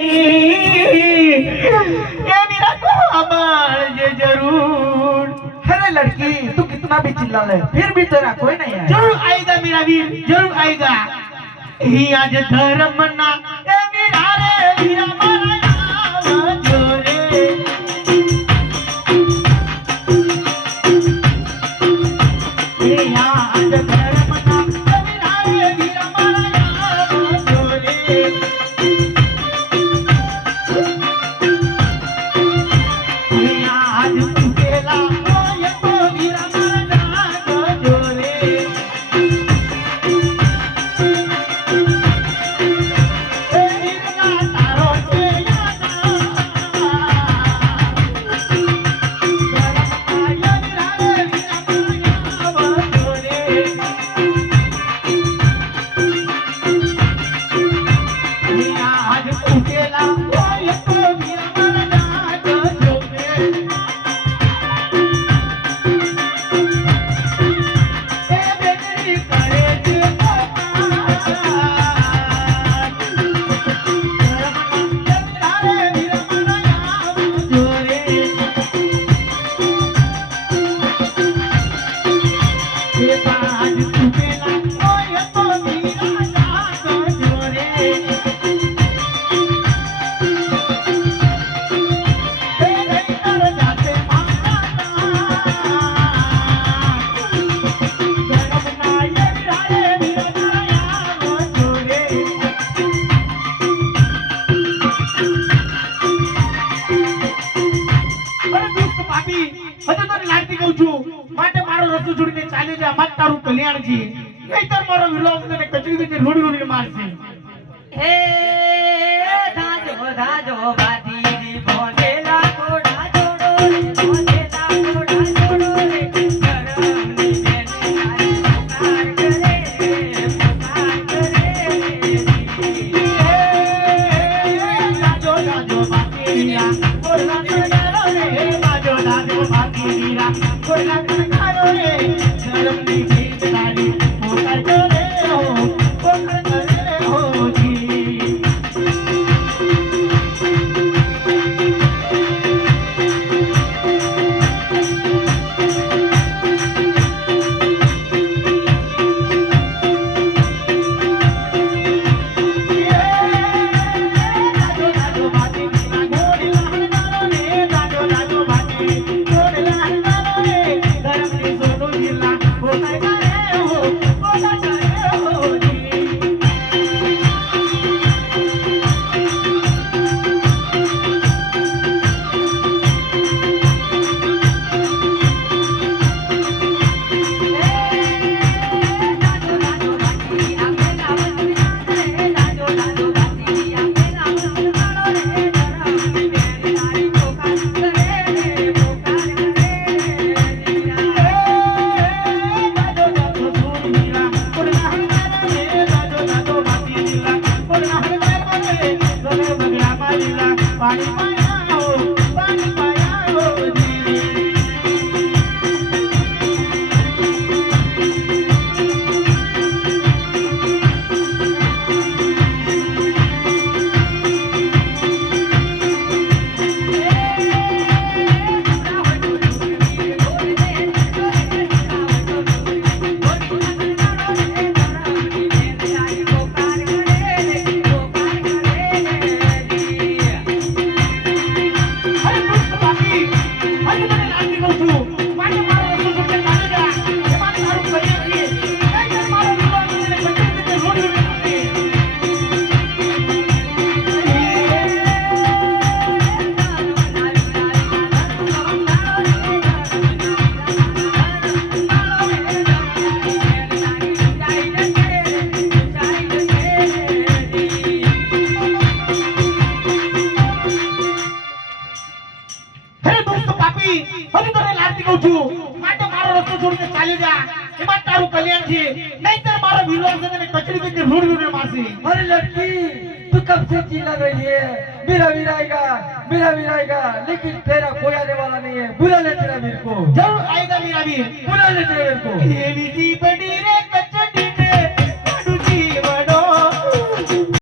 ये मेरा को हमार ये जरूर। अरे लड़की तू कितना भी चिल्ला ले फिर भी तेरा कोई नहीं है। जरूर आएगा मेरा वीर, जरूर आएगा। ही आज धर्म ना ये मेरा रे वीरा मारा याव जोरे। ही आज धर्म ना ये मेरा रे वीरा मारा याव जोरे। कल्याण जी नहीं तर मारो विलोक ने कचरी कचरी रोड़ी रोड़ी मारसी। हे धाजो धाजो बाती दी भोलेला कोडा जोड़ो रे भोलेला कोडा जोड़ो रे करमनी बेनी आई पुकार करे धाजो धाजो बाती दिया कोडा करो रे धाजो धाजो बाती दिया कोडा करो रे करमनी अरे लड़की तू कब से चिल्ला रही है मेरा वीर आएगा मेरा वीर आएगा लेकिन तेरा कोई आने वाला नहीं है। बुला ले तेरा वीर को। जरूर आएगा मेरा वीर, बुला ले तेरे वीर को। ये बड़ी रे